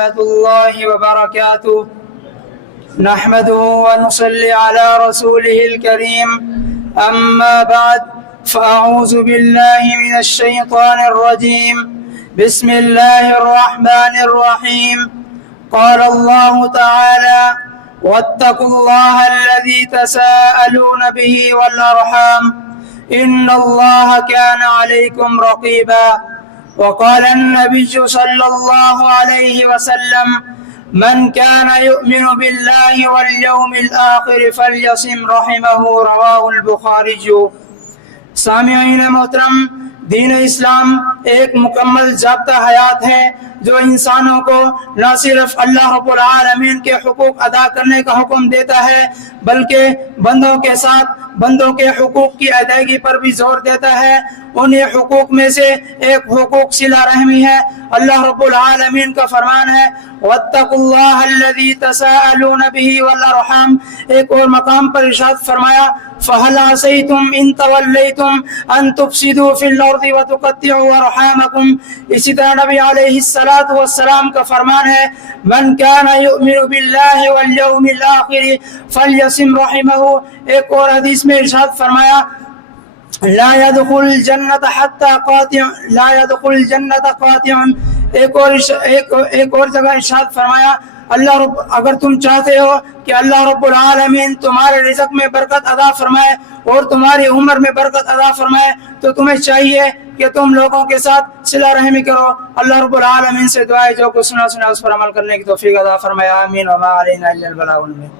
रहमतुल्लाहि व बरकातुहू। नहमदुहु व नुसल्ली अला रसूलिहिल करीम। अम्मा बाद फ़अऊज़ु बिल्लाहि मिनश शैतानिर रजीम। बिस्मिल्लाहिर रहमानिर रहीम। क़ाल अल्लाहु तआला वत्तक़ुल्लाह अल्लज़ी तसाअलून बिही वल अर्हाम इन्नल्लाह कान अलैकुम रक़ीबा। वक़ाल अन्नबिय्यु सल्लल्लाहु अलैहि वसल्लम मन कान युमिनु बिल्लाहि वल यौमिल आखिर फल्यसिम रहिमहु रवाहुल बुखारी। सामिईन मोहतरम, दीन इस्लाम एक मुकम्मल ज़ाब्ता हयात है जो इंसानों को न सिर्फ अल्लाह रब्बुल आलमीन के हुकूक अदा करने का हुक्म देता है बल्कि बंदों के साथ बंदों के हुकूक की अदायगी पर भी जोर देता है। उन्हीं हुकूक में से एक हुकूक सिला रहमी है। अल्लाह रब्बुल आलमीन का फरमान है वत्तकुल्लाह अल्लज़ी तसाअलून बिही वल अर्हाम। एक और मकाम पर इरशाद फरमाया फहल असैतुम इन तवल्लैतुम अन तुफसिदू फिल अर्दि व तुक़त्तिउ अर्हामकुम। इसी तरह नबी अलैहिस्सलातु वस्सलाम का फरमान है मन काना युमिनु बिल्लाहि वल यौमिल आखिर फल्यसिम रहिमहु। एक और हदीस में इरशाद फरमाया ला यदखुल जन्नत हत्ता क़ातिअ ला यदखुल जन्नत क़ातिअन। एक और जगह इरशाद फरमाया अगर तुम चाहते हो कि अल्लाह रब्बुल आलमीन तुम्हारे रिज़्क़ में बरकत अदा फरमाए और तुम्हारी उम्र में बरकत अदा फरमाए तो तुम्हें चाहिए कि तुम लोगों के साथ सिला रहमी करो। अल्लाह रब्बुल आलमीन से दुआ है जो कुछ सुना उस पर अमल करने की तौफीक अदा फरमाए। आमीन व मा अलैना इल्लल बलागुल मुबीन।